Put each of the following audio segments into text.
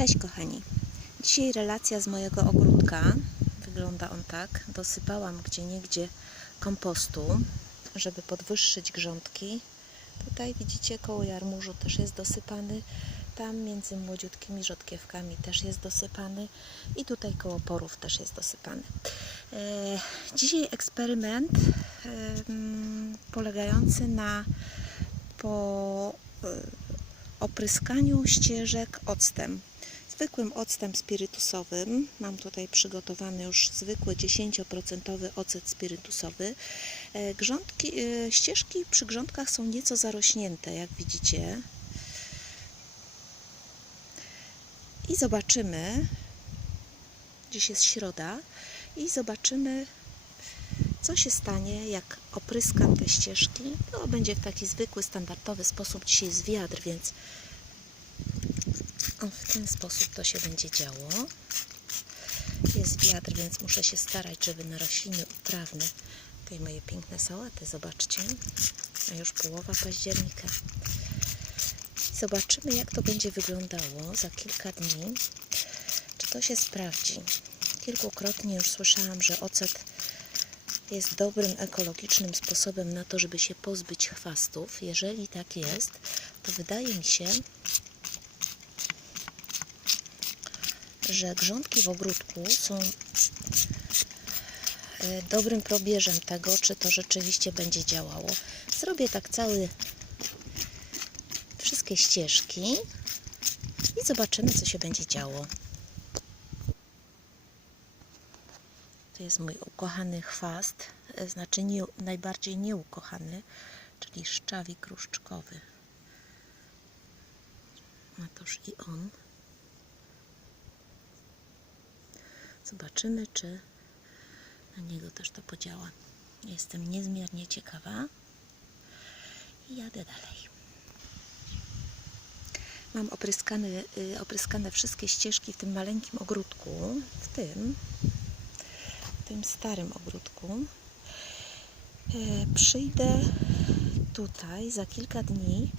Cześć kochani. Dzisiaj relacja z mojego ogródka. Wygląda on tak. Dosypałam gdzie niegdzie kompostu, żeby podwyższyć grządki. Tutaj widzicie koło jarmużu też jest dosypany. Tam między młodziutkimi rzodkiewkami też jest dosypany. I tutaj koło porów też jest dosypany. E, dzisiaj eksperyment em, polegający na po e, opryskaniu ścieżek octem. Zwykłym octem spirytusowym. Mam tutaj przygotowany już zwykły 10% ocet spirytusowy. E, Grządki, e, ścieżki przy grządkach są nieco zarośnięte, jak widzicie. I zobaczymy, dziś jest środa, i zobaczymy, co się stanie, jak opryskam te ścieżki. To będzie w taki zwykły, standardowy sposób. Dzisiaj jest wiatr, więc o, w ten sposób to się będzie działo. Jest wiatr, więc muszę się starać, żeby na rośliny uprawne, tutaj moje piękne sałaty, zobaczcie, a już połowa października. Zobaczymy, jak to będzie wyglądało za kilka dni. Czy to się sprawdzi? Kilkukrotnie już słyszałam, że ocet jest dobrym ekologicznym sposobem na to, żeby się pozbyć chwastów. Jeżeli tak jest, to wydaje mi się, że grządki w ogródku są e, dobrym probierzem tego, czy to rzeczywiście będzie działało. Zrobię tak cały wszystkie ścieżki i zobaczymy, co się będzie działo. To jest mój ukochany chwast, e, znaczy nie, najbardziej nieukochany, czyli szczawik różdżkowy. Otóż i on. Zobaczymy, czy na niego też to podziała. Jestem niezmiernie ciekawa i jadę dalej. Mam opryskane, y, opryskane wszystkie ścieżki w tym maleńkim ogródku, w tym, w tym starym ogródku. E, Przyjdę tutaj za kilka dni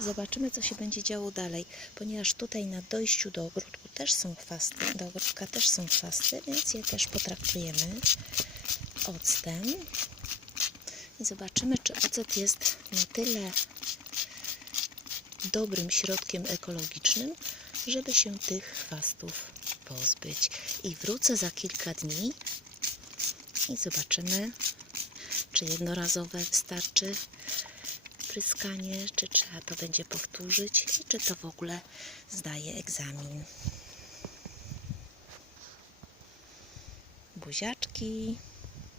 zobaczymy, co się będzie działo dalej, ponieważ tutaj na dojściu do ogródku też są chwasty, do ogródka też są chwasty, więc je też potraktujemy. Octem. I zobaczymy, czy ocet jest na tyle dobrym środkiem ekologicznym, żeby się tych chwastów pozbyć. I wrócę za kilka dni i zobaczymy, czy jednorazowe wystarczy pryskanie, czy trzeba to będzie powtórzyć i czy to w ogóle zdaje egzamin. Buziaczki.